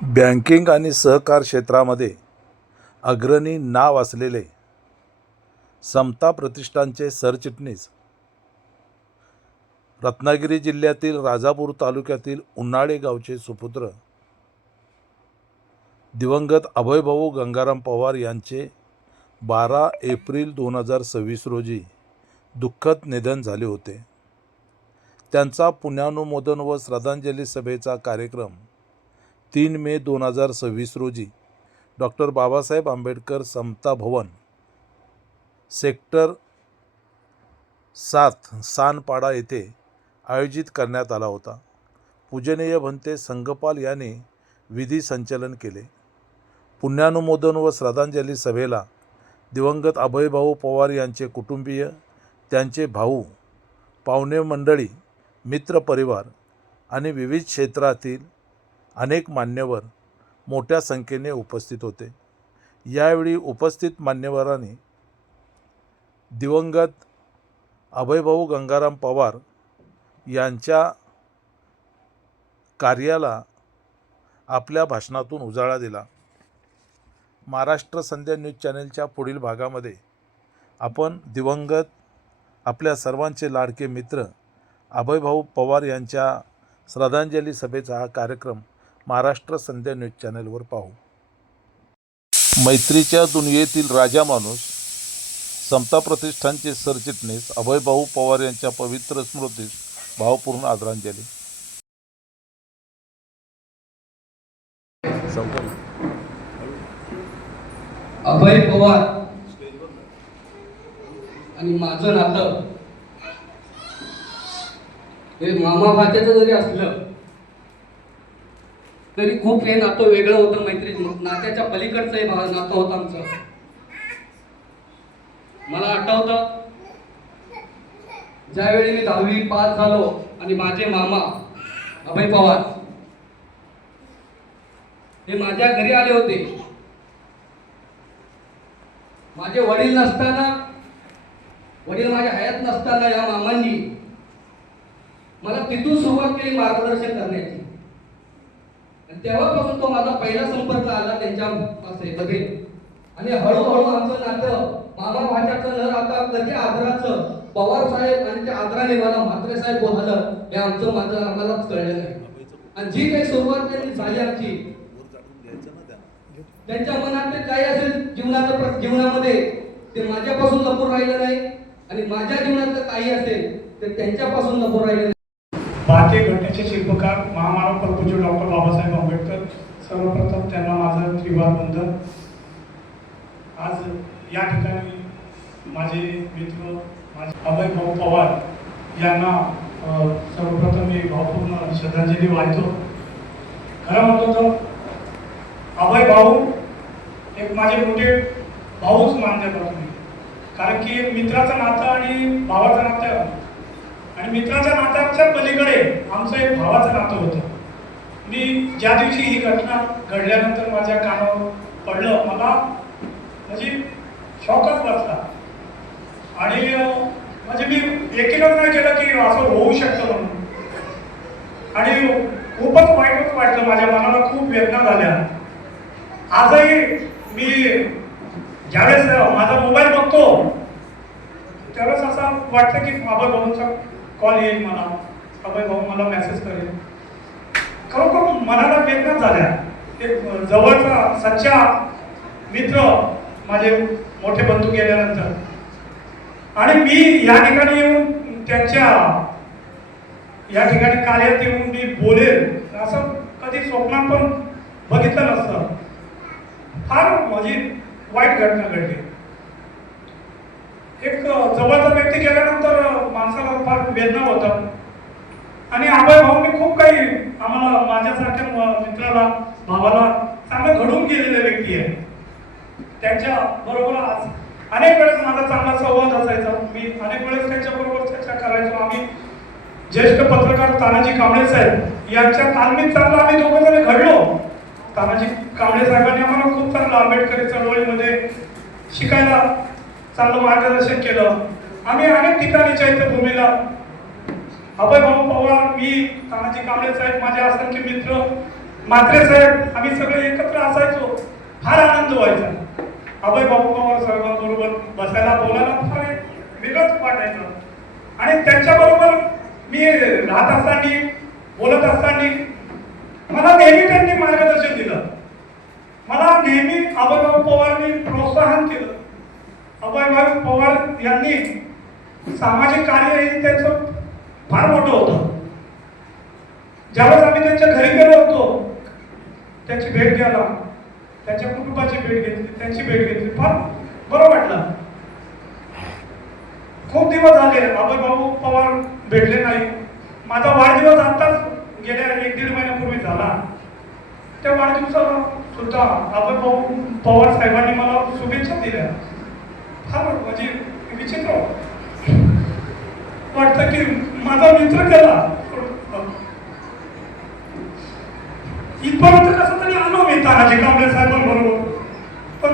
Banking आणि सहकार क्षेत्रामध्ये अग्रणी नाव असलेले समता प्रतिष्ठानचे सरचिटणीस, रत्नागिरी जिल्ह्यातील राजापूर तालुक्यातील उन्हाळे गावचे सुपुत्र दिवंगत अभयभाऊ गंगाराम पवार यांचे 12 एप्रिल 2026 रोजी दुःखद निधन झाले होते. त्यांचा पुण्यानुमोदन व श्रद्धांजली सभेचा कार्यक्रम 3 मे 2026 रोजी डॉक्टर बाबासाहेब आंबेडकर समता भवन, सेक्टर 7 सानपाडा येथे आयोजित करण्यात आला होता. पूजनीय भंते संघपाल यांनी विधी संचलन केले. पुण्यानुमोदन व श्रद्धांजली सभेला दिवंगत अभयभाऊ पवार यांचे कुटुंबीय, त्यांचे भाऊ, पाहुणे मंडळी, मित्रपरिवार आणि विविध क्षेत्रातील अनेक मान्यवर मोठ्या संख्येने उपस्थित होते. यावेळी उपस्थित मान्यवरांनी दिवंगत अभयभाऊ गंगाराम पवार यांच्या कार्याला आपल्या भाषणातून उजाळा दिला. महाराष्ट्र संध्या न्यूज चॅनलच्या पुढील भागामध्ये आपण दिवंगत आपल्या सर्वांचे लाडके मित्र अभयभाऊ पवार यांच्या श्रद्धांजली सभेचा हा कार्यक्रम महाराष्ट्र संध्या न्यूज चॅनलवर पाहू. मैत्रीच्या दुनियेतील राजा माणूस समता प्रतिष्ठानचे सरचिटणीस अभयभाऊ पवार यांच्या पवित्र स्मृतीस भावपूर्ण आदरांजली. अभय पवार आणि माझं नातं हे मामा भाच्याचं जरी असलं तरी खूप हे नातं वेगळं होतं. मैत्री नात्याच्या पलीकडचं हे नातं होतं आमचं. मला आठवतं ज्यावेळी मी 10वी पास झालो आणि माझे मामा अभय पवार हे माझ्या घरी आले होते. माझे वडील नसताना, वडील माझ्या हयात नसताना या मामांनी मला तिथून सुरुवात केली मार्गदर्शन करण्याची. आणि तेव्हापासून तो माझा पहिला संपर्क आला त्यांच्या मध्ये. आणि हळूहळू आमचं नातं मामा भाच्याचं न राहता कधी आदराचं पवार साहेब आणि त्या आदराने मला म्हात्रे साहेब बोललं हे आमचं माझं आम्हालाच कळलं नाही. आणि जी काही सुरुवात त्यांनी झाली आमची, त्यांच्या मनात काही असेल जीवनामध्ये ते माझ्यापासून लपून राहिलं नाही आणि माझ्या जीवनात काही असेल तर त्यांच्यापासून लपून राहिलं नाही. भारतीय घटनेचे शिल्पकार महामानव परमपूज्य डॉक्टर बाबासाहेब आंबेडकर, सर्वप्रथम त्यांना माझं त्रिवार वंदन. आज या ठिकाणी माझे मित्र अभयभाऊ पवार यांना सर्वप्रथम मी भावपूर्ण श्रद्धांजली वाहतो. खरं म्हणतो तर अभयभाऊ एक माझे मोठे भाऊच मानले जातो मी. कारण की एक मित्राचं नातं आणि भावाचं नातं आणि मित्राच्या नात्याच्या पलीकडे आमचं एक भावाचं नातं होतं. मी ज्या दिवशी ही घटना घडल्यानंतर माझ्या कानावर पडलं, मला म्हणजे शॉकच बसला. आणि म्हणजे मी यकीनच नाही केलं की असं होऊ शकतं म्हणून. आणि खूपच वाईटच वाटलं, माझ्या मनाला खूप वेदना झाल्या. आजही मी ज्यावेळेस माझा मोबाईल बघतो त्यावेळेस असं वाटतं की अभय भाऊंचा कॉल येईल, मला अभय भाऊ मला मेसेज करेल. खरोखर मनाला वेदना झाल्या. एक जवळचा सच्चा मित्र माझे मोठे बंधू गेल्यानंतर आणि मी या ठिकाणी येऊन त्यांच्या या ठिकाणी कार्यात येऊन मी बोलेल असं कधी स्वप्नात पण बघितलं नसतं. फार म्हणजे वाईट घटना घडली. एक जवळचा व्यक्ती गेल्यानंतर माणसाला फार वेदना होतात. आणि अभय भाऊंनी खूप काही आम्हाला, माझ्यासारख्या मित्राला, भावाला चांगलं घडून गेलेले व्यक्ती आहे. त्यांच्या बरोबर अनेक वेळेस माझा चांगला संवाद असायचा. मी अनेक वेळेस त्यांच्या बरोबर चर्चा करायचो. आम्ही ज्येष्ठ पत्रकार तानाजी कांबळे साहेब यांच्या तालमीत चांगला आम्ही दोघं जण घडलो. तानाजी कांबळे साहेबांनी आम्हाला खूप चांगलं आंबेडकरी चळवळीमध्ये शिकायला चांगलं मार्गदर्शन केलं. आम्ही अनेक ठिकाणी चैत्यभूमीला अभयभाऊ पवार, मी, तानाजी कांबळे साहेब, माझे असंख्य मित्र म्हात्रे साहेब आम्ही सगळे एकत्र असायचो, फार आनंद व्हायचा. अभय बाबू पवार साहेबांबरोबर बसायला बोलायला फार एक वेगळंच वाटायचं. आणि त्यांच्याबरोबर मी राहत असताना बोलत असताना मला नेहमी त्यांनी मार्गदर्शन दिलं. मला नेहमी अभयभाऊ पवारांनी प्रोत्साहन केलं. अभयभाऊ पवार यांनी सामाजिक कार्य हे त्यांचं फार मोठं होतं. ज्यावेळेस आम्ही त्यांच्या घरी गेलो होतो, त्यांची भेट घ्यायला, त्यांच्या कुटुंबाची भेट घेतली, त्यांची भेट घेतली, फार बरं वाटलं. खूप दिवस झाले अभयभाऊ पवार भेटले नाही. माझा वाढदिवस आताच गेल्या 1-1.5 महिन्यापूर्वी झाला. त्या वाढदिवसाला सुद्धा अभयभाऊ पवार साहेबांनी मला शुभेच्छा दिल्या. फार म्हणजे विचित्र वाटतं की माझा मित्र गेला. इथपर्यंत कसं तरी आलो मी तानाजी कांबळे साहेबांबरोबर, पण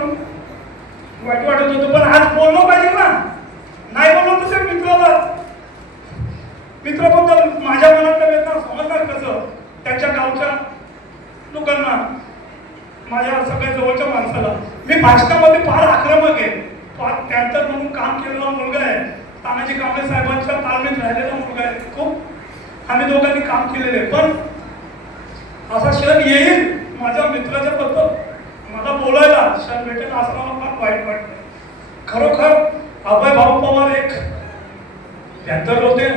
वाईट वाटत होतं. पण आज बोललो पाहिजे ना, नाही बोललो तर त्या मित्राबद्दल माझ्या मनातल्या वेदना समजणार कसं त्यांच्या गावच्या लोकांना, माझ्या सगळ्या जवळच्या माणसाला. मी भाषणामध्ये फार आक्रमक आहे, फार कॅन्सर म्हणून काम केलेला मुलगा आहे, तानाजी कांबळे साहेबांच्या तालमीत राहिलेला मुलगा आहे. खूप आम्ही दोघांनी काम केलेले आहे. पण असा क्षण येईल माझ्या मित्राच्या बद्दल मला बोलायला क्षण भेटेल असं मला फार वाईट वाटतं. खरोखर अभयभाऊ पवार एक पॅन्थर होते.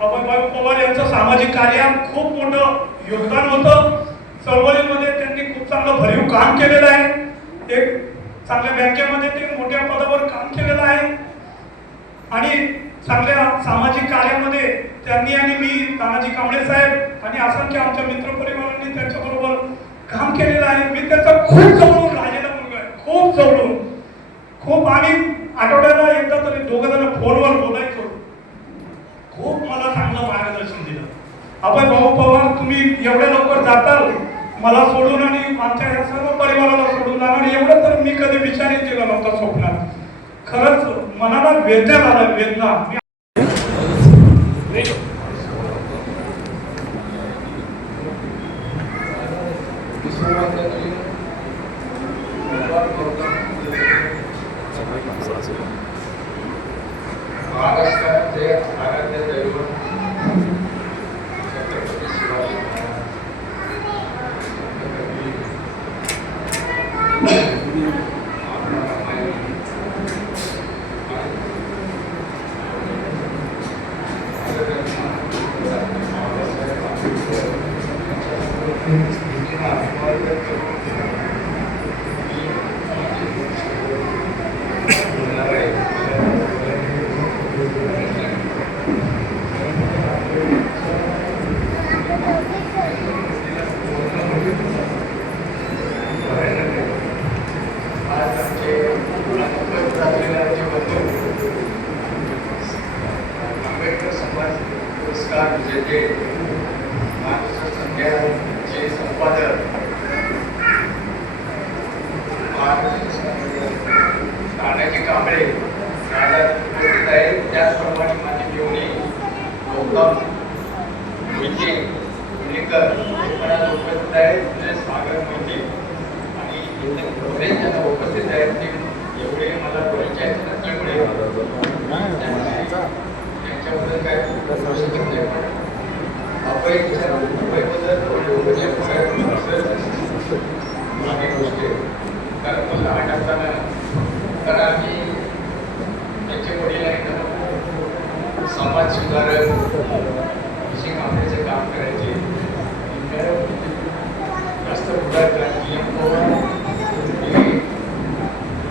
अभयभाऊ पवार यांचं सामाजिक कार्यात खूप मोठं योगदान होतं. चळवळीमध्ये त्यांनी खूप चांगलं भरीव काम केलेलं आहे. एक चांगल्या बँकेमध्ये ते मोठ्या पदावर काम केलेलं आहे आणि चांगल्या सामाजिक कार्यामध्ये त्यांनी आणि मी, तानाजी कांबळे साहेब आणि असंख्य आमच्या मित्रपरिवारांनी त्यांच्याबरोबर काम केलेलं आहे. मी त्याचा खूप जवळून राहिलेला मुलगा आहे, खूप जवळून. खूप आम्ही आठवड्याला एकदा तरी दोघं जण फोनवर बोलायचो. खूप मला चांगलं मार्गदर्शन दिलं. अभयभाऊ पवार तुम्ही एवढ्या लवकर जाताल मला सोडून आणि आमच्या या सर्व परिवाराला सोडून जाणार एवढं तर मी कधी विचारही केला नव्हता स्वप्नात. खरंच मनाला वेदना झाला, वेदना. महाराष्ट्राचे आराध्य दैवत छत्रपती शिवाजी आंबेडकर समाज पुरस्कार विजेते महाराष्ट्र संघाचे संपादक तानाजी कांबळे उपस्थित आहेत. त्याचप्रमाणे माझे मेहुणे गौतम मोहिते पुणेकर उपस्थित आहेत. सागर मोहिते आणि बरेच जण उपस्थित आहेत. ते एवढे मला परिचय नसल्यामुळे त्यांच्याबद्दल काय बोलू शकत नाही. कारण तो लहान असताना कारण आम्ही त्यांचे वडील आहेत समाज सुधारक असे कामाचे काम करायचे. जास्त उदार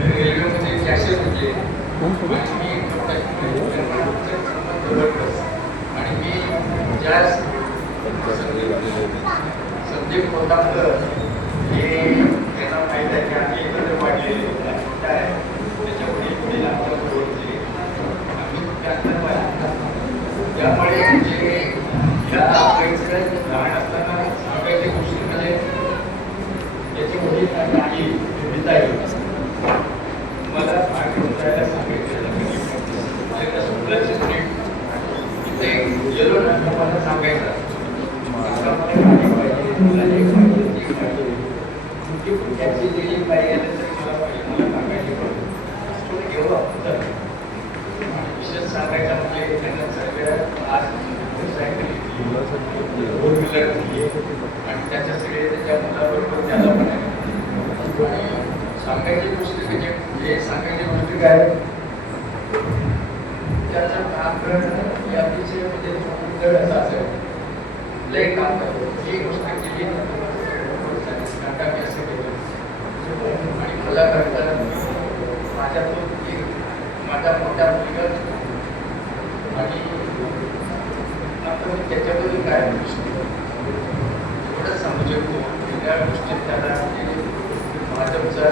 रेल्वेमध्ये कॅशेस होते आणि मी ज्या संदीप कोतांकर हे त्यांना माहीत आहे की आम्ही एकत्र वाढलेले आहे. त्याच्या वडील आमच्याबरोबर होते. आम्ही त्यामुळे म्हणजे या लहान असताना सांगायची गोष्टी म्हणजे त्याचे वडील आणि आई पिताई मला आठवण जायला सांगितलेलं इथे गेलो ना मला सांगायचं पाहिजे तुमची पुण्याची जी काही आलं तरी मला पाहिजे, मला सांगायची थोडं घेऊ आपण. विशेष सांगायचं म्हणजे त्यांना सर्व आज मोटरसायकल घेतली, फोर व्हीलर घेतली आणि त्याच्या सगळे त्याच्या मुलाबरोबर त्याला पण आहे. आणि सांगायची गोष्ट म्हणजे सांगायची गोष्ट काय, त्याचं काम करणं हे अतिशय म्हणजे सुंदर असं असेल, लय काम करतो ही गोष्ट केली असं केलं. आणि मला कळतं माझ्यातून माझा मोठा मुलगा आणि आता मी त्याच्याबद्दल काय बोलू शकतो एवढं सांगू शकतो. वेगळ्या गोष्टीत त्याला भाजपचा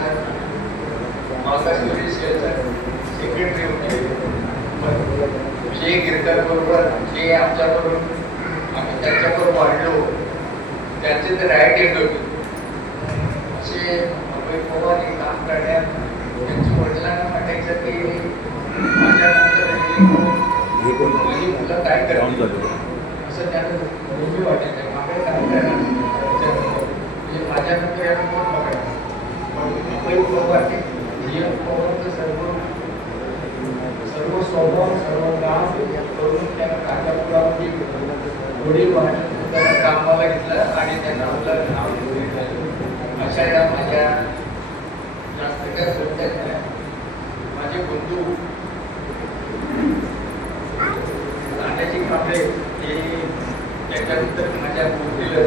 मागासवर्गीय सेलचा सेक्रेटरी होते, विजय गिरकर बरोबर जे आमच्याबरोबर आम्ही त्यांच्याबरोबर वाढलो त्यांचे तर राईट एंड होते. असे अभय पवार हे काम करण्यात त्यांच्या वडिलांना वाटायचं की माझ्यानंतर मुलं काय करतील असं त्यांना नेहमी वाटायचं. मागे काय करणार म्हणजे माझ्यानंतर याला कोण बघायचं. पण अभय पवार हे पवारचं सर्व स्वभाव सर्व काम करून त्यांना कांदापुरामध्ये वडील त्यांना कामाला घेतलं आणि त्यांना आपलं नाव घेतलं. अशा या माझ्या जास्त काय बोलतात नाही. माझे बंधू नाण्याची कांबळे हे त्याच्यानंतर माझ्या बोललेलं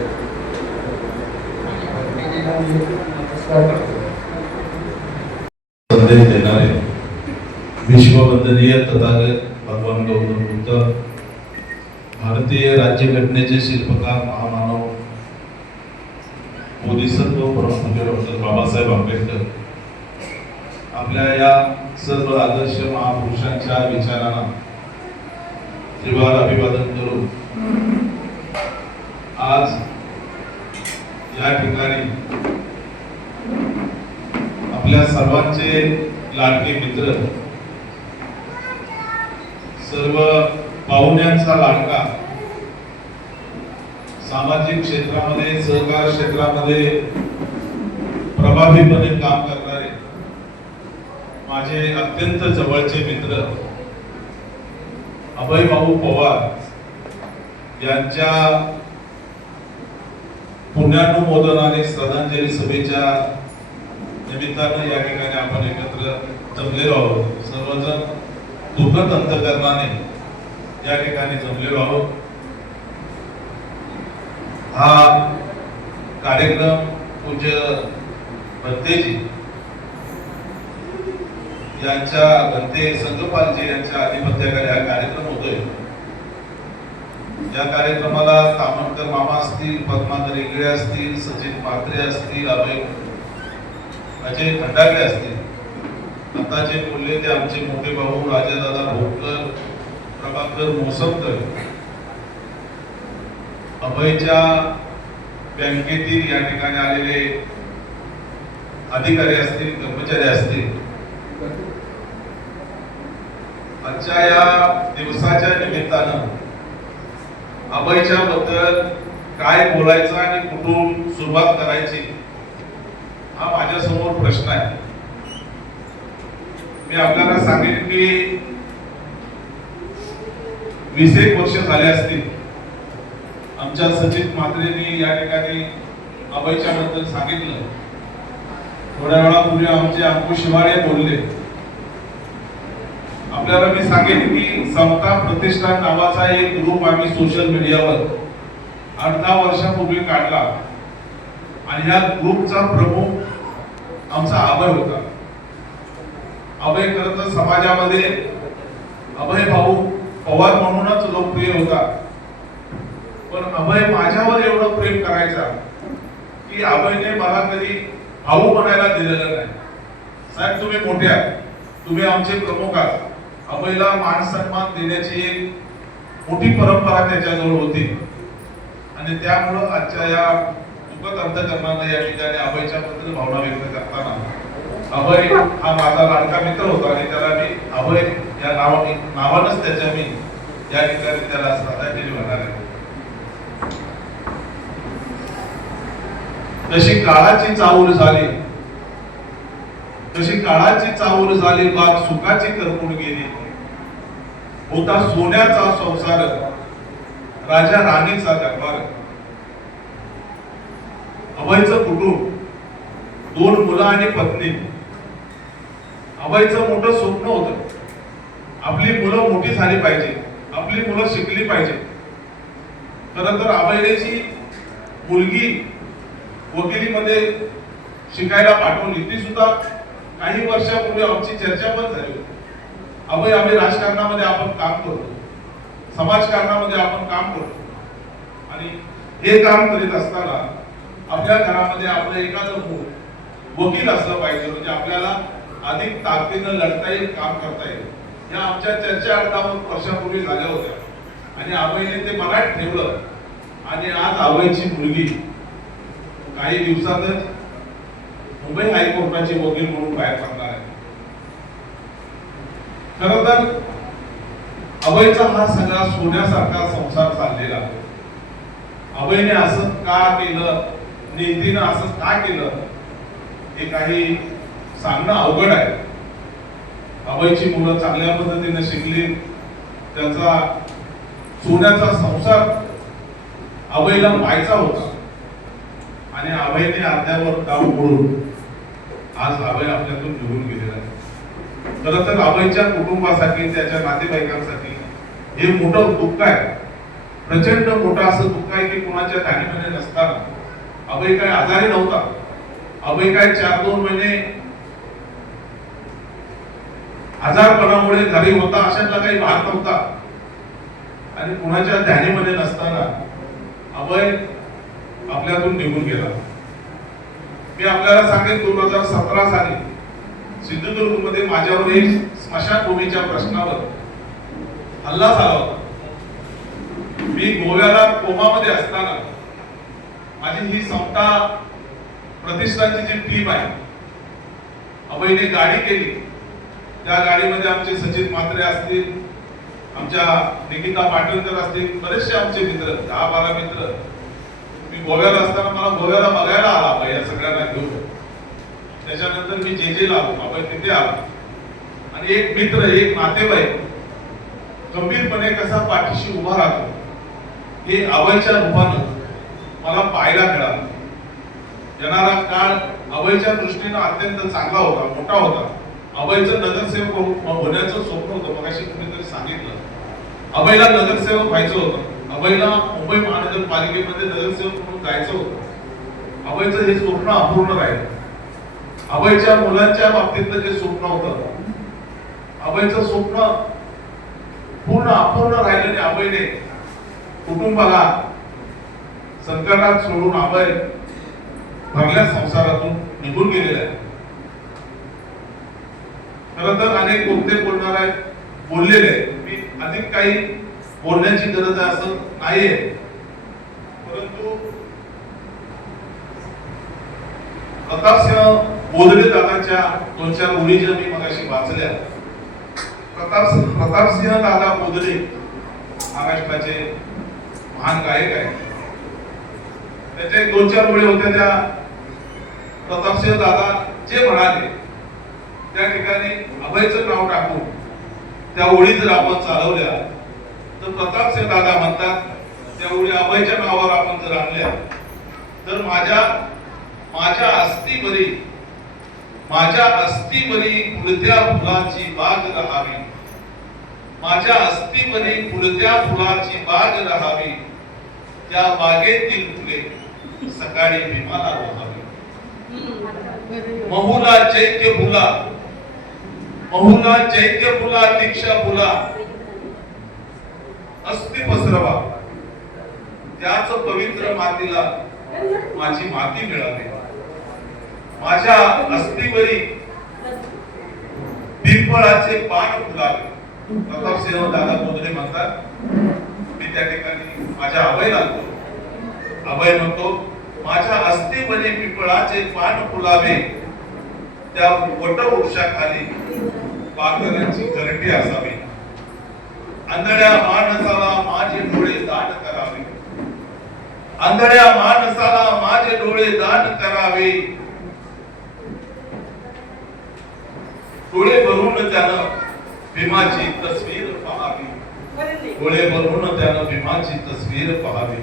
आणि भक्तीचे नाव नमस्कार करतो. संदेश देणारे विश्ववंदनीय तथागत भगवान गौतम बुद्ध, भारतीय राज्यघटनेचे शिल्पकार महामानव बोधिसत्व परमपूज्य डॉक्टर बाबासाहेब आंबेडकर आपल्या या सर्व आदर्श महापुरुषांच्या विचारांना त्रिवार अभिवादन करून आज या ठिकाणी आपल्या सर्वांचे लाडके मित्र, सर्व पाहुण्यांचा लाडका, सामाजिक क्षेत्रामध्ये सहकार क्षेत्रामध्ये प्रभावीपणे काम करणारे माझे अत्यंत जवळचे मित्र अभय भाऊ पवार यांच्या पुण्यानुमोदन आणि श्रद्धांजली सभेच्या निमित्तानं या ठिकाणी आपण एकत्र जमलेलो आहोत. सर्वजण दुःखद अंतःकरणाने या ठिकाणी जमलेलो आहोत. हा कार्यक्रम पूज्य भंतेजी यांच्या भंते संघपालजी यांच्या आधिपत्याखाली हा कार्यक्रम होतोय. या कार्यक्रमाला तामणकर मामा असतील, पद्माकर इंगळे असतील, सचिन म्हात्रे असतील, अजय खंडागळे असतील, आता जे बोलले ते आमचे मोठे भाऊ राजादादा भोकर, प्रभाकर मोसमकर, अभयच्या बँकेतील या ठिकाणी आलेले अधिकारी असतील, कर्मचारी असतील. आजच्या या दिवसाच्या निमित्तानं अभयच्या बद्दल काय बोलायचं आणि कुठून सुरुवात करायची हा माझ्या समोर प्रश्न आहे. मी आपल्याला सांगेन की 20 वर्ष झाले असतील आमच्या सचिन म्हात्रेंनी या ठिकाणी अभयच्या बद्दल सांगितलं. थोड्या वेळापूर्वी आमचे अंकुश शिवाळे बोलले. आपल्याला मी सांगेन की समता प्रतिष्ठान नावाचा एक ग्रुप आम्ही सोशल मीडियावर 8-10 वर्षापूर्वी काढला आणि या ग्रुपचा प्रमुख आमचा अभय होता. अभय खरं तर समाजामध्ये अभय भाऊ पवार म्हणूनच लोकप्रिय होता. पण अभय माझ्यावर एवढं प्रेम करायचा की अभयने मला कधी भाऊ बनायला दिलेलं नाही. साहेब तुम्ही मोठे आहात, तुम्ही आमचे प्रमुख आहात. अभयला मान सन्मान देण्याची एक मोठी परंपरा त्याच्याजवळ होती आणि त्यामुळं आजच्या या दुःखद अंतःकरणानं या ठिकाणी अभयच्या बद्दल भावना व्यक्त करताना अभय हा माझा लाडका मित्र होता आणि त्याला मी अभय या नावानंच त्याच्या मी या ठिकाणी त्याला श्रद्धांजली वाहणार आहे. जशी काळाची चाहूल झाली, जशी काळाची चाहूल झाली, बाग सुखाची करपून गेली. होता सोन्याचा संसार, राजा राणीचा दरबार. अभयचं कुटुंब, 2 मुलं आणि पत्नी. अभयचं मोठं स्वप्न होतं, आपली मुलं मोठी झाली पाहिजे, आपली मुलं शिकली पाहिजे. खरं तर अभयची मुलगी वकिलीमध्ये शिकायला पाठवली, ती सुद्धा काही वर्षापूर्वी आमची चर्चा पण झाली होती. अभय, आम्ही राजकारणामध्ये आपण काम करतो, समाजकारणामध्ये आपण काम करतो, आणि हे काम करीत असताना आपल्या घरामध्ये आपलं एखादं मूल वकील असलं पाहिजे, म्हणजे आपल्याला अधिक ताकदीनं लढता येईल, काम करता येईल. या आमच्या चर्चा 18 वर्षापूर्वी झाल्या होत्या, आणि अभयने ते मनात ठेवलं, आणि आज अभयची मुलगी काही दिवसातच मुंबई हायकोर्टाची वकील म्हणून बाहेर पडणार आहे. खरं तर अभयचा हा सगळा सोन्यासारखा संसार चाललेला आहे. अभयने असं का केलं, नीतीनं असं का केलं, हे काही सांगणं अवघड आहे. अभयची मुलं चांगल्या पद्धतीने शिकली, त्यांचा सोन्याचा संसार अभयला पाहायचा होता, आणि अभयने अर्ध्यावर दाव मोडून आज अभय आपल्यातून निघून गेलेला आहे. खरं तर अभयच्या कुटुंबासाठी, त्याच्या नातेवाईकांसाठी हे मोठं दुःख आहे, प्रचंड मोठं असं दुःख आहे की कुणाच्या ध्यानीमध्ये नसताना अभय काय आजारी नव्हता, अभय काय 4-2 महिने आजारपणामुळे घरी होता, अशातला काही भाग नव्हता, आणि कुणाच्या ध्यानीमध्ये नसताना अभय आपल्यातून निघून गेला. मी आपल्याला सांगेन, 2017 साली सिंधुदुर्ग मध्ये माझ्यावर एक स्मशानभूमीच्या प्रश्नावर हल्ला झाला होता. मी गोव्याला कोमामध्ये असताना माझी ही समता प्रतिष्ठानची जी टीम आहे, अभयने गाडी केली. त्या गाडीमध्ये आमचे सचिन म्हात्रे असतील, आमच्या निकिता पाटीलकर असतील, बरेचसे आमचे मित्र, 10-12 मित्र. मी गोव्याला असताना मला गोव्याला बघायला आला अभय या सगळ्यांना घेऊन. त्याच्यानंतर मी जेजेला आलो, अभय तिथे आलो, आणि एक मित्र, एक नातेवाईक गंभीरपणे कसा पाठीशी उभा राहतो हे अभयच्या रूपानं मला पाहायला मिळालं. येणारा काळ अभयच्या दृष्टीनं अत्यंत चांगला होता, मोठा होता. अभयचं नगरसेवक होण्याचं स्वप्न होतं. मगाशी कुणीतरी सांगितलं, अभयला नगरसेवक व्हायचं होतं, अभयला मुंबई महानगरपालिकेमध्ये नगरसेवक म्हणून जायचं होतं. अभयचं हे स्वप्न अपूर्ण राहिलं. अभयच्या मुलांच्या बाबतीतलं जे स्वप्न होतं, अभयचं स्वप्न पूर्ण अपूर्ण राहिल्याने अभयने कुटुंबाला संकटात सोडून अभय भरल्या संसारातून निघून गेलेला आहे. खरं तर अनेक कोणते बोलणार आहेत, बोललेले आहेत. मी अधिक काही बोलण्याची गरज आहे असं नाहीये, परंतु प्रतापसिंह बोधले दादाच्या 2-4 ओळी ज्या मी मगाशी वाचल्या. प्रतापसिंह दादा बोधले महाराष्ट्राचे महान गायक आहेत. त्याचे 2-4 ओळी होत्या. त्या प्रतापसिंह दादा जे म्हणाले त्या ठिकाणी अभयचं नाव टाकून त्या ओळी जर आपण चालवल्या तर प्रतापसिंह दादा म्हणतात त्या ओळी अभयच्या नावावर आपण जर आणल्या तर माझ्या अस्थिवरी फुलत्या फुलाची बाग राहावी, माझ्या अस्थिवरी फुलत्या फुलाची बाग राहावी, त्या बागेतील फुले सकाळी भीमाला रोहावी. महुला चैत्य फुला, महुला चैत्य फुला, दीक्षा फुला, अस्ति पसरवा, त्याच पवित्र मातीला माझी माती मिळावी. माझ्या अस्थिवरी पिंपळाचे पान फुलावे. प्रतापसिंह दादा बोधले म्हणतात, मी त्या ठिकाणी माझ्या अभयला लागतो. अभय म्हणतो, माझ्या अस्थिवरी पिंपळाचे पान फुलावे, त्या वटवृक्षाखाली पाखरांची घरटी असावी. आंधळ्या माणसाला माझे डोळे दान करावे, आंधळ्या माणसाला माझे डोळे दान करावे. बनवून त्यानं भीमाची तस्वीर पाहावी, डोळे बनवून त्यानं भीमाची तस्वीर पाहावी.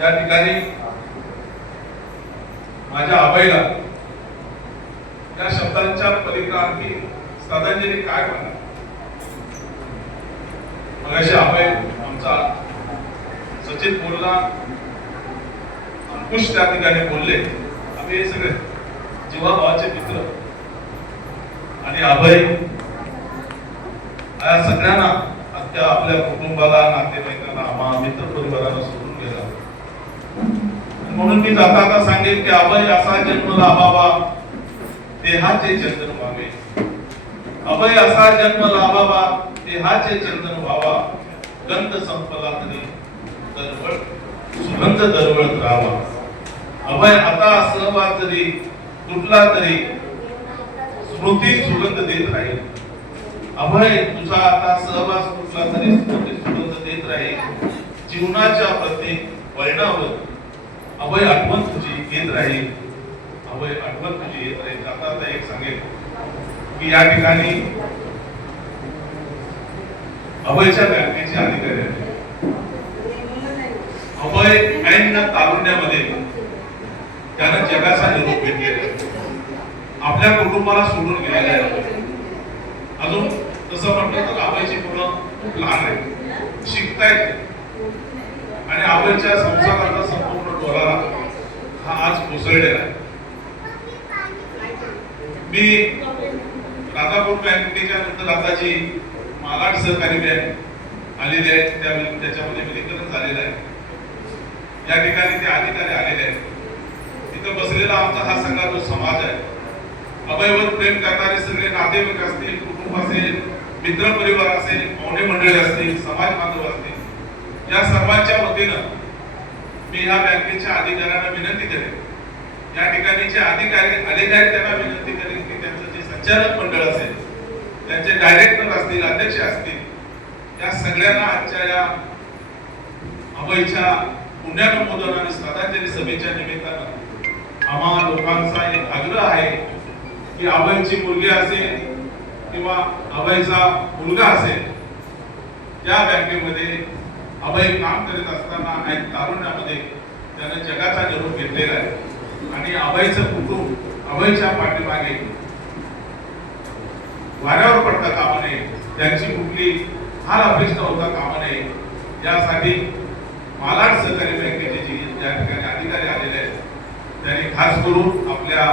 या ठिकाणी माझ्या आबाईला या शब्दांच्या पलीकडे आणखी श्रद्धांजली काय म्हणणार. मगाशी आबाई आमचा सचिन बोलला, अंकुश त्या ठिकाणी बोलले. आम्ही हे सगळे जीवाभावाचे मित्र आणि आबाई या सगळ्यांना आपल्या कुटुंबाला, नातेवाईकांना, आम्हा मित्र परिवाराला सोडून गेला. म्हणून मी जाताना सांगेन की अभय असा जन्म लाभावा, देहाचे चंदन व्हावे. अभय असा जन्म लाभावा, देहाचे चंदन व्हावा. गंध संपला तरी दरवळ सुगंध दरवळत राहावा. अभय आता सहवास जरी तुटला तरी स्मृती सुगंध देत राहील. अभय तुझा आता सहवास तुटला तरी स्मृती सुगंध देत राहील. जीवनाच्या प्रत्येक वळणावर अभय आठवण तुझी येत राहील. अभय आठवण तुझी येत राहील. आता एक सांगेल की या ठिकाणी अभयच्या बँकेचे अधिकारी आहेत. अभय ऐन तारुण्यामध्ये त्यानं जगाचा निरोप घेतलेला, आपल्या कुटुंबाला सोडून गेलेला आहे. अजून तसं म्हटलं तर अभयची मुलं खूप लहान आहेत, शिकतायत आणि अभयच्या संसाराचा संपूर्ण डोलारा हा आज कोसळलेला आहे. मी राधापूर बँकेच्या नंतर आता जी मालाड सहकारी बँक आलेली आहे त्याच्यामध्ये विलीकरण झालेलं आहे. या ठिकाणी ते अधिकारी आलेले आहेत. तिथं बसलेला आमचा हा सगळा जो समाज आहे, अभयवर प्रेम करणारे सगळे नातेवाईक असतील, कुटुंब असेल, मित्र परिवार असेल, पाहुणे मंडळी असतील, समाज बांधव असतील, या सर्वांच्या वतीनं मी या बँकेच्या अधिकाऱ्यांना विनंती करेन, या ठिकाणी जे अधिकारी आलेले आहेत त्यांना विनंती करेन की त्यांचं जे संचालक मंडळ असेल, त्यांचे डायरेक्टर असतील, अध्यक्ष असतील, या सगळ्यांना आजच्या या अभयच्या पुण्यानुमोदन आणि श्रद्धांजली सभेच्या निमित्तानं आम्हा लोकांचा एक आग्रह आहे की अभयची मुलगी असेल किंवा अभयचा मुलगा असेल, त्या बँकेमध्ये अभय काम करीत असताना एक तारुण्यामध्ये त्याने जगाचा निरोप घेतलेला आहे आणि अभयचं कुटुंब अभयच्या पाठीमागे वाऱ्यावर पडता कामा नये, त्यांची कुठली हाल अपेक्षा होता कामा नये, यासाठी मालाड सहकारी बँकेचे जे या ठिकाणी अधिकारी आलेले आहेत त्यांनी खास करून आपल्या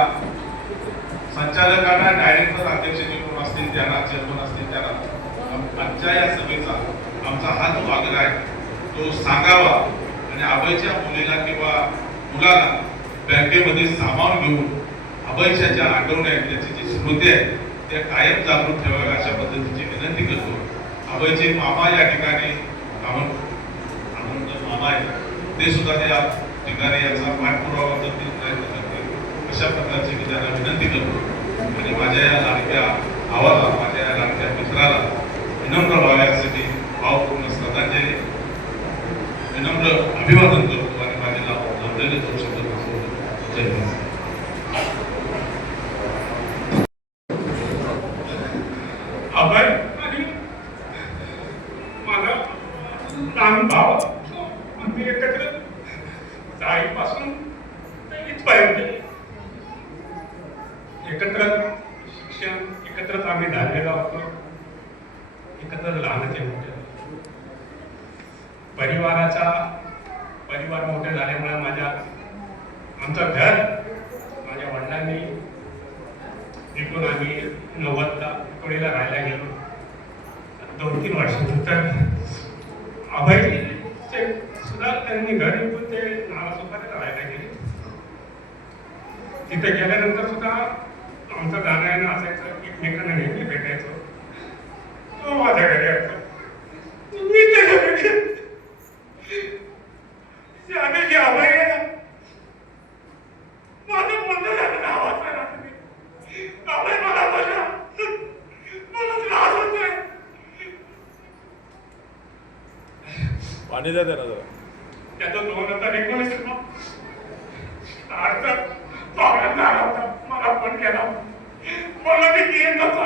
संचालकांना, डायरेक्टर, अध्यक्ष जे कोण असतील त्यांना, चेअरमन असतील त्यांना आजच्या या सभेचा आमचा हा जो आग्रह आहे तो सांगावा आणि अभयच्या मुलीला किंवा मुलाला बँकेमध्ये सामावून घेऊन अभयच्या ज्या आठवणी आहेत, त्याची जी स्मृती आहे त्या कायम जागृत ठेवाव्या अशा पद्धतीची विनंती करतो. अभयचे मामा या ठिकाणी मामा आहेत, ते सुद्धा त्या ठिकाणी याचा पाठपुरावा करतील, प्रयत्न करतील अशा प्रकारची मी त्यांना विनंती करतो आणि माझ्या या लाडक्या भावाला, माझ्या या लाडक्या मित्राला विनम्र व्हाव्यासाठी भावपूर्ण श्रद्धांजली, विनम्र अभिवादन करतो आणि माझे लाभलेले दोन शब्द सांगतो. जय हिंद. अभय आणि माझा लहान भाव आम्ही एकत्र जाईपासून इथपर्यंत एकत्र शिक्षण, एकत्रच आम्ही झालेलो होतो, एकत्रच लहानाचे मोठे. परिवार मोठे झाल्यामुळे आमचं घर माझ्या वडिलांनी विकून आम्ही 90ला पुणेला राहायला गेलो. 2-3 वर्षानंतर अभयचे सुद्धा त्यांनी घर विकून ते नावासोबत राहायला गेले. तिथे गेल्यानंतर सुद्धा आमचं जाणं येणं असायचं, एकमेकांना नेहमी भेटायचो. तो माझ्या घरी यायचा, मी त्याच्या घरी अभय गेला. माझं बोलणं झालं नावाचं रात्री, अभय मला बोलला, मला त्रास होतोय. पाणी द्या त्याला जरा. त्याचा 2019 पाहुण्यात झाला होता. मला फोन केला, मला मी येईन नको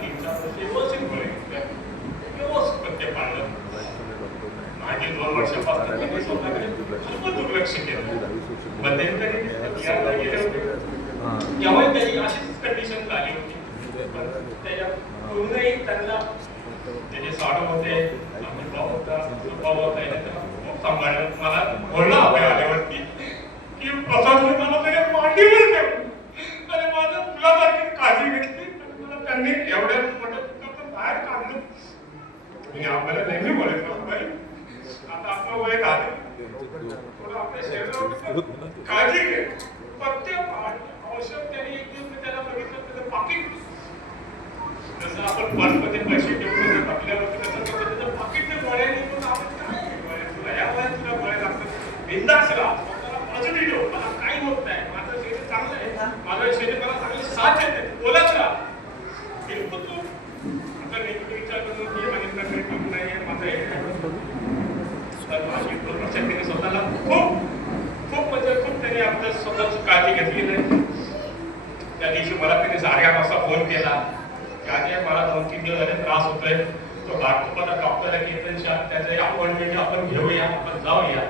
3-4 वर्ष व्यवस्थितपणे व्यवस्थित ते पाळलं. मागे 2 वर्षापासून त्यांनी स्वतःकडे खूप दुर्लक्ष केलं. मध्यंतरी बिहारला गेले होते तेव्हाही त्याची अशीच कंडिशन झाली होती. पण त्याच्या पूर्णही त्यांना त्याचे साडू होते, भाऊ होता, भाऊ होता, त्याला खूप सांभाळलं. मला बोलणं हवं आल्यावरती की प्रसादने मला त्याच्या मांडीवर ठेवलं आणि माझं मुलासारखी काळजी घेतली. मला त्यांनी एवढ्या मोठ्या दुःखातून बाहेर काढलं. मी आपल्याला नेहमी बोलायचं बाई आता आपलं वय झालं, थोडं आपल्या शरीरावर काळजी घे. प्रत्येक औषध त्यांनी एक दिवस त्याला बघितलं त्याचं पाकिट जसं आपण पर्समध्ये पैसे ठेवून टाकल्यावरती तसं त्याचं पाकिटच्या गोळ्या निघून आपण काय तुला या वयात तुला गोळ्या लागतात बिंदास राहा, स्वतःला पॉझिटिव्ह ठेव. मला काही होत नाही, माझं शरीर चांगलं आहे, माझं शरीर मला चांगली साथ येते, बोलत राहा. बिलकुल तू आता नेहमी विचार करून की माझ्याकडे नेटवर्क नाही आहे, माझं हे तर माझी त्याने स्वतःला खूप खूप म्हणजे खूप त्यांनी आपल्या स्वतःची काळजी घेतली नाही. त्या दिवशी मला त्यांनी 11:30 वाजता फोन केला की आज मला 2-3 दिवस झाले त्रास होतोय. तो घाटकोपरचा डॉक्टर आहे की त्याचं अपॉइंटमेंट आपण घेऊया, आपण जाऊया.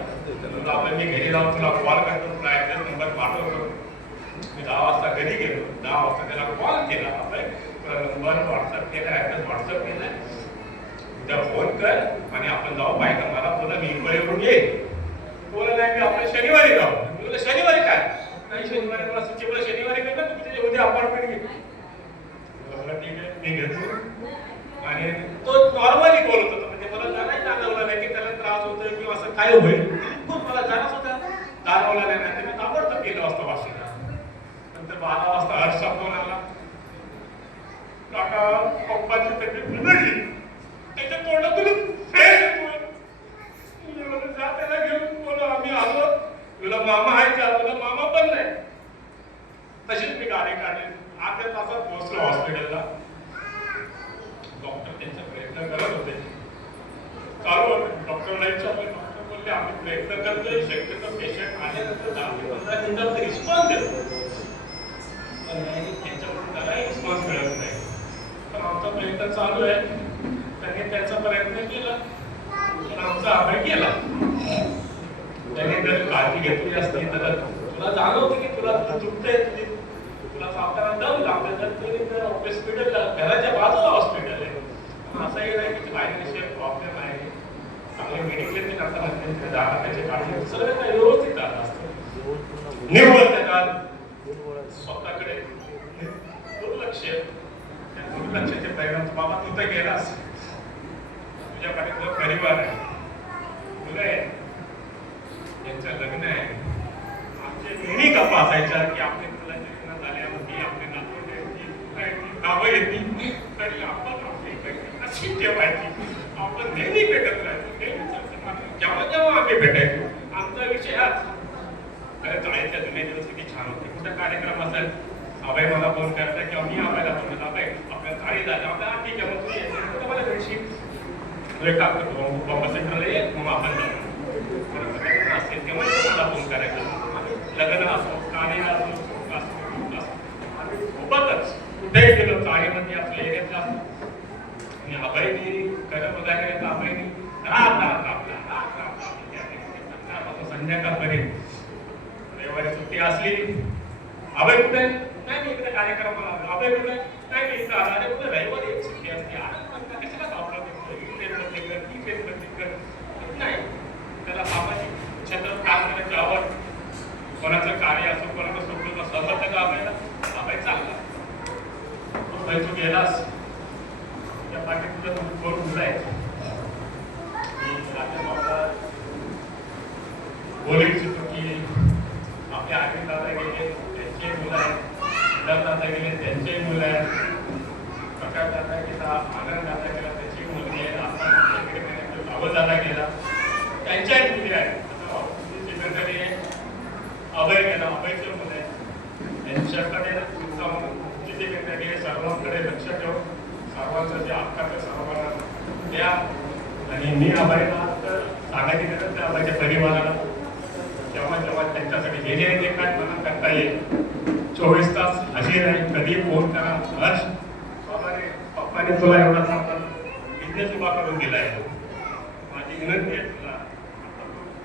तुला आपण मी घरी जाऊन तुला कॉल करतो, तुला ॲड्रेस नंबर पाठवतो. मी 10 वाजता घरी गेलो, 10 वाजता त्याला कॉल केला, आपण तुला नंबर व्हॉट्सअप केला, ॲड्रेस व्हॉट्सअप केला, उद्या फोन कर आणि आपण जाऊ. बायका मला बोला मी इकडे येईल. बोला नाही मी आपल्या शनिवारी जाऊ. मी बोला शनिवारी काय नाही, शनिवारी मला सुट्टी, बोला शनिवारी कर ना, तुम्ही त्याच्या उद्या अपॉइंटमेंट घे. बोला ठीक आहे मी घेतो. आणि तो नॉर्मली बोलत होता, म्हणजे मला जराही जाणवलं नाही की त्याला त्रास होतोय किंवा असं काय होईल. पण मला जराच होता जाणवलं नाही. तर मी ताबडतोब गेलो वाजता वाशीला. नंतर 12 वाजता हर्षचा फोन आला, काका पप्पाची तब्येत बिघडली, त्याच्या तोंडातून फेस येतोय. जा त्याला घेऊन बोला आम्ही आलो. तुला मामा आहे का? तुला मामा पण नाही. तशीच मी गाडी काढली, अर्ध्या तासात पोहोचलो हॉस्पिटलला. डॉक्टर त्यांचा प्रयत्न करत होते, चालू होते. डॉक्टरला विचारलं, डॉक्टर बोलले आम्ही प्रयत्न करतोय, शक्यतो पेशंट आल्यानंतर 10-15 मिनिटात रिस्पॉन्स देतो. पण त्यांच्याकडून त्यालाही रिस्पॉन्स मिळत नाही. पण आमचा प्रयत्न चालू आहे. त्यांनी त्यांचा प्रयत्न केला पण आमचा अभय केला. त्याने जर काळजी घेतली असती तर तुला जाणवतं की तुला चुकतंय, तुला सावकारा दम लागतं. तर तुम्ही जर हॉस्पिटलला घराच्या बाजूला हॉस्पिटल आहे, असंही नाही की फायनान्शियल प्रॉब्लेम आहे, चांगले मेडिक्लेम करताना जागा त्याची काळजी सगळं काही व्यवस्थित चालत असतं. निव्वळ त्याच्यात स्वतःकडे दुर्लक्ष, त्या दुर्लक्षाचे परिणाम बाबा तू तर गेलास, तुझ्याकडे जो परिवार आहे, मुलं आहे, यांचं लग्न आहे. आमचे नेहमी गप्पा असायच्या की आपले मुलाचे लग्न झाल्यावरती आपले नातवंडांची नावं येतील तरी आपण आपली अशी ठेवायची. आपण नेहमी भेटत राहायचो, जेव्हा जेव्हा आम्ही भेटायचो. आमचा विषय हाच. अरे चाळीच्या जुने दिवस किती छान होते. कुठं कार्यक्रम असेल अभय मला फोन करता किंवा मी अभयला फोन करतो, अभय आपल्या चाळी झाल्या, आपल्याला ठीक आहे मग तू तुम्हाला भेटशील बॉम्बे सेंटरला ये, मग आपण जाऊ. असतील तेव्हा मला फोन करायचा. लग्न असो, कार्य असो, आम्ही सोबतच कुठेही गेलो, चाळीमध्ये आपल्या एरियातला असतो. आणि अभयनी खरं बघायला गेलं तर अभयनी संध्याकाळपर्यंत रविवारी सुट्टी असली, अभय कुठे नाही मी इकडे कार्यक्रमाला आलो, अभय कुठे नाही मी इकडे आला. अरे कुठे रविवारी एक सुट्टी असते, कशाला सापडा नाही. त्याला सामाजिक क्षेत्रात काम करायची आवड, कोणाचं कार्य असो, कोणाचं सोडलं सहमत का अभयला, अभय चांगला. अभय तू गेलास त्या पाठी तुझं कोण मुलं आहे बोलू इच्छितो की आपल्या आर्मी दादा गेले त्यांचे मुलं आहेत, दादा गेले त्यांचे मुलं आहेत, प्रकाश दादा गेला, आनंद दादा गेला त्याची मुलगी आहे, आपण दादा गेला त्यांच्या मुली आहेत. सेक्रेटरी आहे अभय गेला, अभयचे मुलं आहे, त्यांच्याकडे तुमचा सेक्रेटरी आहे. सर्वांकडे लक्ष ठेव, सर्वांचं जे आपल्याकडे सर्वांना द्या. आणि मी अभयला तर सांगायची गरज त्या अभयच्या परिवाराला जेव्हा जेव्हा त्यांच्यासाठी जे जे जे काय मला करता येईल 24 तास हजर आहे. कधी फोन करा, हर्ष बाबा रे बाप्पाने तुला एवढा चांगला बिझनेस उभा करून दिलाय. माझी विनंती आहे तुला,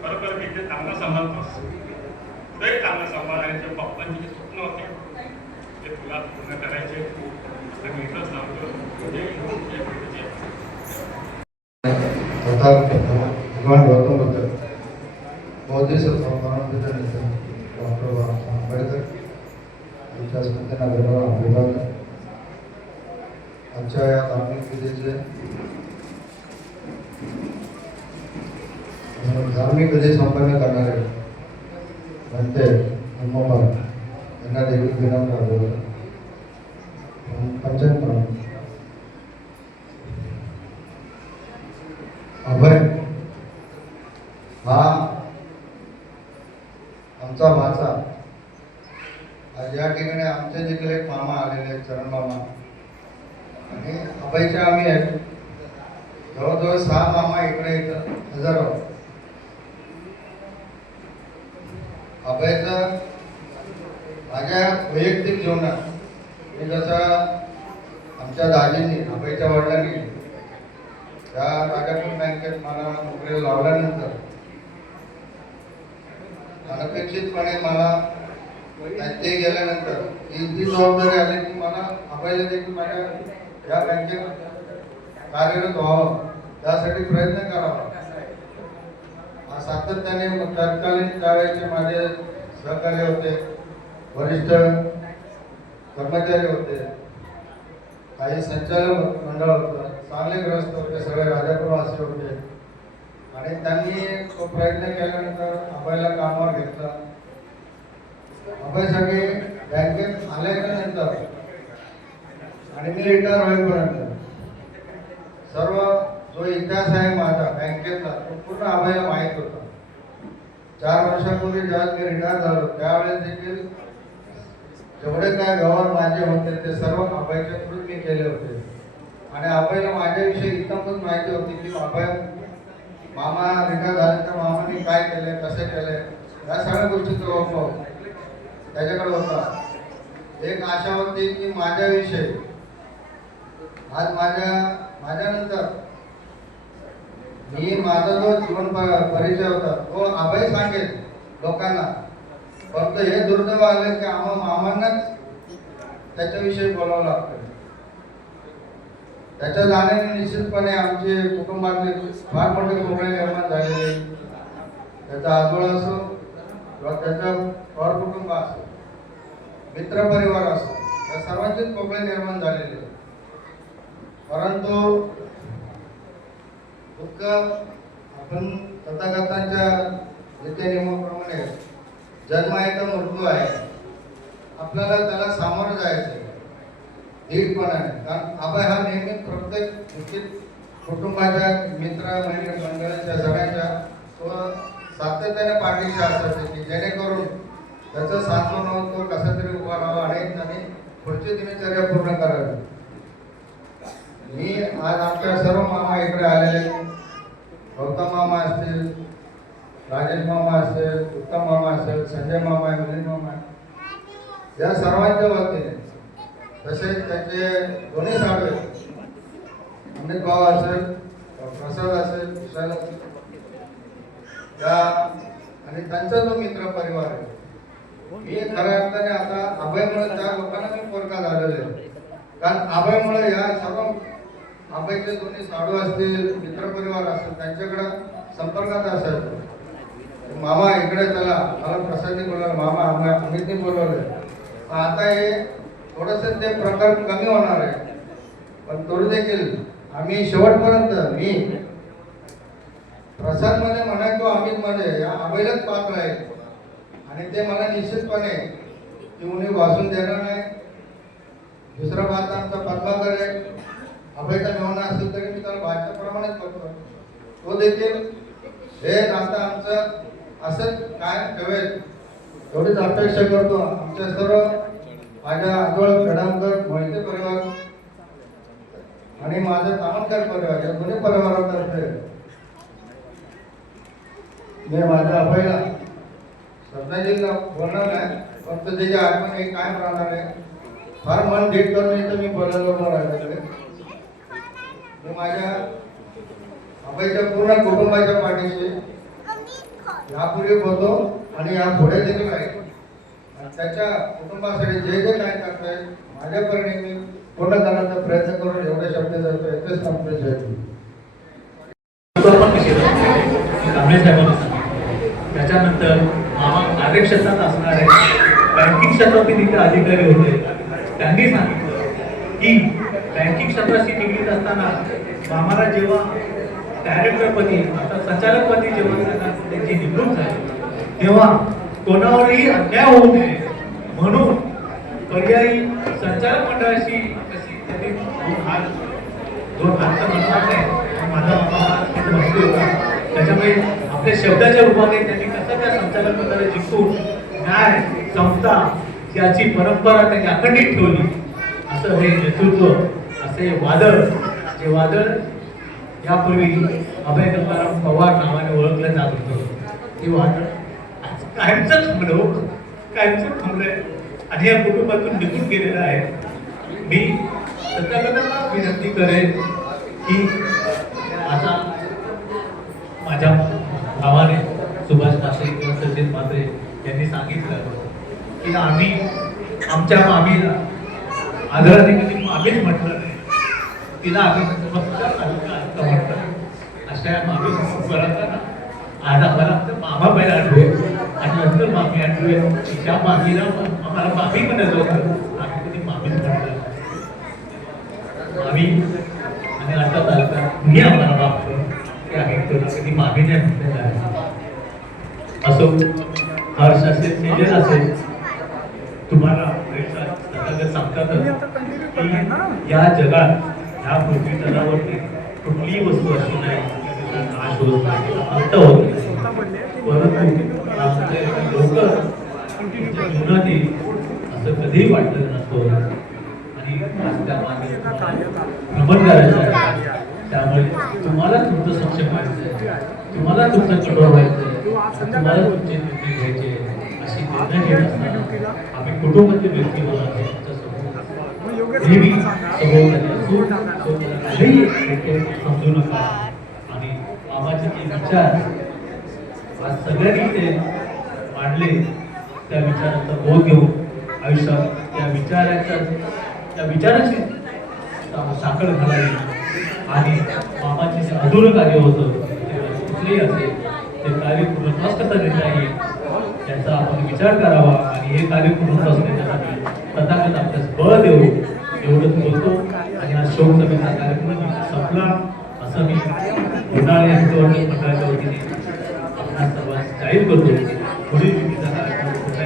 खरोखर बिझनेस चांगला सांभाळतोस, पुढेही चांगला सांभाळायचे. पप्पांची जे स्वप्न होते ते तुला पूर्ण करायचे. तर मी इथंच लावतो. तथा भगवान गौतम बुद्ध बौद्ध परमपिता डॉक्टर बाबासाहेब आंबेडकर यांच्या स्मृतींना भेटून अभिवादन. आजच्या या धार्मिक विधी संपन्न करणारे म्हणते हनुमान यांना देखील विनम्र अभिवादन. पंचन प्रणाम. अभय हा आमचा भाचा. आज या ठिकाणी आमचे देखील एक मामा आलेले आहेत, चरण मामा. आणि अभयच्या आम्ही जवळजवळ 6 मामा इकडे हजर आहोत. अभयचं माझ्या वैयक्तिक जीवनात मी जसं आमच्या दाजींनी अभयच्या वडिलांनी त्या राजापूर बँकेत मला नोकरीला लावल्यानंतर अनपेक्षितपणे मला ते गेल्यानंतर ही जबाबदारी आली की मला अभयला देखील माझ्या या बँकेत कार्यरत व्हावं, त्यासाठी प्रयत्न करावा. सातत्याने तत्कालीन त्यावेळेचे माझे सहकारी होते, वरिष्ठ कर्मचारी होते, काही संचालक मंडळ होतं, चांगले ग्रस्त होते, सगळे राजापूरवासी होते. आणि त्यांनी तो प्रयत्न केल्यानंतर अभयला कामावर घेतला. अभयसाठी बँकेत आल्यानंतर आणि मी रिटायर होईपर्यंत सर्व जो इतिहास आहे माझा बँकेचा तो पूर्ण अभयला माहीत होता. 4 वर्षापूर्वी जेव्हा मी रिटायर झालो त्यावेळेस देखील जेवढे काय व्यवहार माझे होते ते सर्व अभयच्या थ्रू मी केले होते. आणि अभयला माझ्याविषयी इतकंच माहिती होती की अभय मामा रिटायर झाल्यानंतर मामाने काय केले, कसे केले, या सगळ्या गोष्टीचा अनुभव त्याच्याकडे होता. एक आशा होती की माझ्याविषयी आज माझ्यानंतर मी माझा जो जीवन परिचय होता तो अभय सांगेल लोकांना. फक्त हे दुर्दैव आलं की आम्हा मामांनाच त्याच्याविषयी बोलावं लागतं. त्याच्या जाण्याने निश्चितपणे आमचे कुटुंबातले फार मोठे प्रॉब्लेम निर्माण झालेले. त्याचा आजोळा असो किंवा त्याचं पौर कुटुंब असो, मित्रपरिवार असो, या सर्वांचेच प्रॉब्लेम निर्माण झालेले. परंतु दुःख आपण तथागतांच्या नित्यनियमाप्रमाणे जन्म आहे तर मृत्यू आहे, आपल्याला त्याला सामोरं जायचं धीरपणाने. कारण अभय हा नेहमी प्रत्येक गोष्टीत कुटुंबाच्या मित्र मंडळीच्या सगळ्यांच्या तो सातत्याने पाठीशी असायचे की जेणेकरून त्याचं सांत्वन तो कसा तरी उभा राहावा आणि त्यांनी पुढची दिनचर्या पूर्ण करावी. मी आज आमच्या सर्व मामा इकडे आलेले, गौतम मामा असतील, राजेश मामा असतील, उत्तम मामा असेल, संजय मामा आहे, मिलिंद मामा आहे, या सर्वांच्या वतीने तसेच त्याचे दोन्ही साडवे अमित भाऊ असेल, प्रसाद असेल, विशाल असेल, त्या आणि त्यांचा जो मित्र परिवार आहे. मी खऱ्या अर्थाने आता अभयमुळे त्या लोकांना मी पोरका झालेले आहे. कारण अभयमुळे या सर्व अभयचे दोन्ही साडू असतील, मित्रपरिवार असतील, त्यांच्याकडे संपर्कात असायचं. मामा इकडे चला, मला प्रसादने बोलवलं, मामा अमितने बोलवलं. आता हे थोडंसं ते प्रकार कमी होणार आहे, पण तरी देखील आम्ही शेवटपर्यंत मी प्रसादमध्ये म्हणायचो, अमितमध्ये या अभयलाच पात्र आहे. आणि ते मला निश्चितपणे ती उणी वाचून देणार नाही. दुसरा भात आमचा पद्माकर आहे, अभयचा मेहना असेल तरी मी त्याला भाच्याप्रमाणेच करतो. तो देखील हे नातं आमचं असंच कायम ठेवेल एवढीच अपेक्षा करतो. आमच्या सर्व माझ्या आजोळ पेडामकर मोहिते परिवार आणि माझा तामणकर परिवार या दोन्ही परिवारातर्फे मी माझ्या अभयला श्रद्धांजलीला बोलणार नाही, फक्त त्याची आठवण हे कायम राहणार आहे. फार मन धीट करून इथं मी बोलायला उभं राहिलेले. मी माझ्या अभयच्या पूर्ण कुटुंबाच्या पाठीशी यापूर्वी बोलतो आणि यापुढे देखील राहील. आणि त्याच्या कुटुंबासाठी जे जे काय करतोय माझ्या परीने मी पूर्ण करण्याचा प्रयत्न करून एवढे शब्द जातोय तेच संपले जय हिंद. कांबळे साहेबांनी सांगितलं. त्याच्यानंतर मामा कार्यक्षेत्रात असणारे बँकिंग क्षेत्रातील इथे अधिकारी होते, त्यांनी सांगितलं की बँकिंग क्षेत्राशी निगडीत असताना मामाला जेव्हा डायरेक्टरपदी आता संचालकपदी जेव्हा त्यांची निवडूक झाली तेव्हा कोणावरही अन्याय होऊ नये म्हणून पर्यायी संचालक मंडळाशी कशी त्यांनी दोन हात तर म्हणणार नाही, माझा मामा तिथे बसले होता. त्याच्यामुळे आपल्या शब्दाच्या रूपाने त्यांनी कसं त्या संचालक मंडळाला जिंकून न्याय समता याची परंपरा त्यांनी अखंडित ठेवली. असं हे नेतृत्व, असे वादळ, जे वादळ यापूर्वी अभय गंगाराम पवार नावाने ओळखलं जात होतं, ते वादळ आज कायमचं थांबलं, कायमचं थांबलंय आणि या कुटुंबातून निघून गेलेलं आहे. मी सत्तागतांना विनंती करेन की आता माझ्या भावाने सुभाष म्हात्रे किंवा सचिन म्हात्रे यांनी सांगितलं की आम्ही आमच्या मामीला आदराने कधी मामीच म्हटलं नाही, तिला आम्ही फक्त असं म्हटलं. अशा मामी बरोबर आज आम्हाला आमचं मामा पहिला आठवे आणि नंतर मामी आठवे. त्या मामीला आम्हाला मामी म्हणत होतं, आम्ही कधी मामीच म्हटलं मामी. आणि आता चालता मी आम्हाला मागतो की आम्ही कधी मामी नाही म्हटलेलं आहे. असो, हर्ष असेल, सेजल असेल, तुम्हाला सांगतात की या जगात, या पृथ्वी तलावरती कुठलीही वस्तू अशी नाही नाश होत नाही, अंत होत नाही. परंतु आमचे लोक जीवनात असं कधीही वाटलं नसतं आणि त्या मागे भ्रमण करायचं आहे. त्यामुळे तुम्हाला तुमचं सक्षम व्हायचं आहे, तुम्हाला तुमचं कठोर व्हायचं आहे, तुम्हाला तुमचे निर्णय घ्यायचे. अशी निर्णय घेत असताना आम्ही कुटुंबातील व्यक्ती नेहमी समजू नका. आणि मामाचे जे विचार आज सगळ्यांनी ते मांडले, त्या विचाराचा बोध घेऊन आयुष्यात त्या विचाराची साखर घालावी आणि मामाचे जे अधुरं कार्य होतं ते कुठलेही असेल ते कार्य पूर्णत्वास कसं देता येईल याचा आपण विचार करावा आणि हे कार्य पूर्णत्वास देण्यासाठी तथागत आपल्यास बळ देऊ एवढंच बोलतो. आणि हा शोक सभेचा कार्यक्रम संपला असं मी उन्हाळे मंडळाच्या वतीने आपल्या सर्वांस जाहीर करतो. पुढील विधीचा कार्यक्रम पुन्हा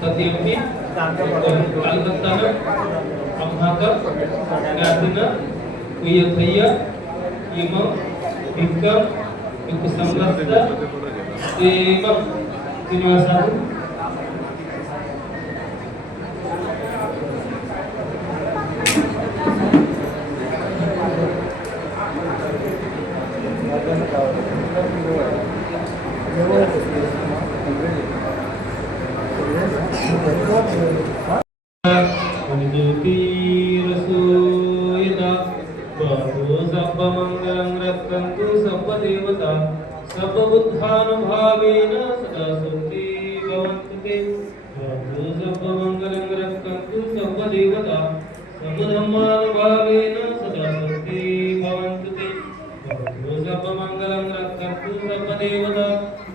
सत्यम कालकत्तानं अभाकर गातीनं उयथय्य इमं विक्रम विकुसंरस्त एवं श्रीनिवासारू ज्योतिरसोयदा बाहो सर्वमङ्गलं रक्षन्तु सर्वदेवता सर्वबुद्धानुभावेन सदा सुखी भवन्तु ते बाहो सर्वमङ्गलं रक्षन्तु सर्वदेवता सर्वधर्मानुभावेन सदा सुखी भवन्तु ते बाहो सर्वमङ्गलं रक्षन्तु सर्वदेवता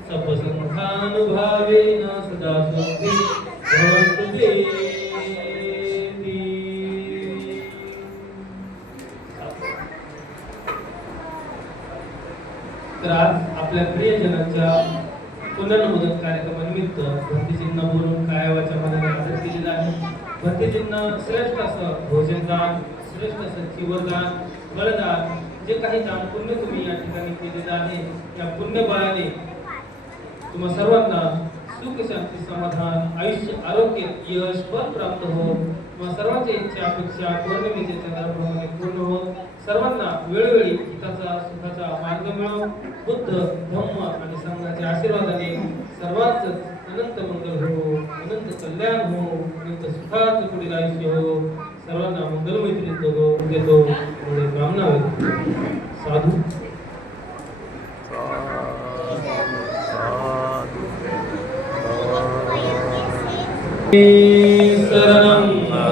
सर्वसंस्थानुभावेन सदा सुखी भवन्तु ते. तर आज आपल्या प्रियजनांच्या पुनर्नोंदण कार्यक्रमानिमित्त भंतेजींना बोलून कायावाच्या मनाने आदर केलेला आहे. भंतेजींना श्रेष्ठ असं भोजनदान, श्रेष्ठ असं जीवनदान, बलदान, जे काही दान पुण्य तुम्ही या ठिकाणी केलेलं आहे, या पुण्यबळाने तुम्हा सर्वांना सुख, शांती, समाधान, आयुष्य, आरोग्य, यश, बळ प्राप्त हो. तुम्हा सर्वांच्या इच्छा, अपेक्षा पौर्णिमेच्या चंद्राप्रमाणे पूर्ण हो. सर्वांना वेळोवेळी हिताचा, सुखाचा मार्ग मिळो. बुद्ध, धम्म आणि संघाच्या आशीर्वादाने सर्वांच अनंत मंगल हो, अनंत कल्याण हो, अनंत सुखाचं पुढील आयुष्य हो. सर्वांना मंगलमैत्री देतो एवढे कामना व्यक्त. साधू. शरणं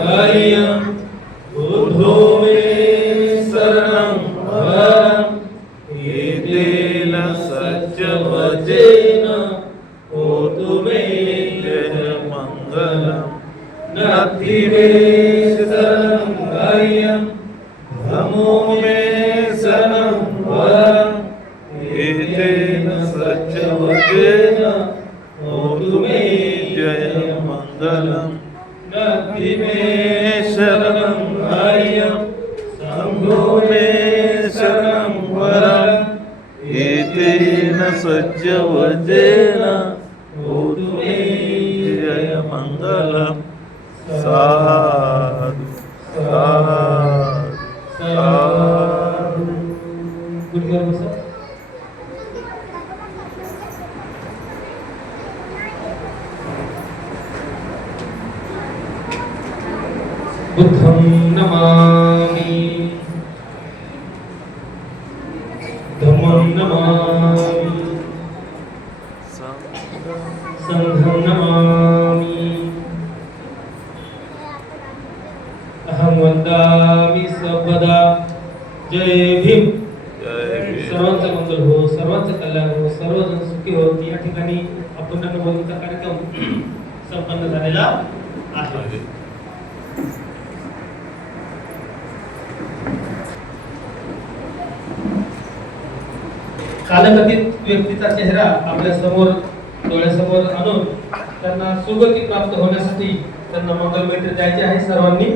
हरियं बुद्धो मे शरणं वरं एतेन सत्यवचेन होतु मे जयमङ्गलं. नत्थि मे शरणं हरियं धम्मो मे शरणं वरं एतेन सत्यवचेन होतु मे जयमङ्गलं. नत्थि मे शरणं हरियं संघो मे शरणं वरं एतेन सत्यवचेन होतु मे जयमङ्गलं. साधु साधु साधु. बुद्धं नमामि, धम्मं नमामि, संघं नमामि, अहं वन्दामि सर्वदा. जय भीम. सर्वांचं मंगल हो, सर्वांचं कल्याण हो, सर्वजण सुखी हो. या ठिकाणी आपण बोलण्याचा कार्यक्रम संपन्न झालेला आहे. कालकथित व्यक्तीचा चेहरा आपल्या समोर डोळ्यासमोर आणून त्यांना सुगती प्राप्त होण्यासाठी त्यांना मंगलमैत्री द्यायची आहे सर्वांनी.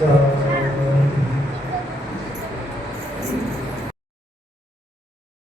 सा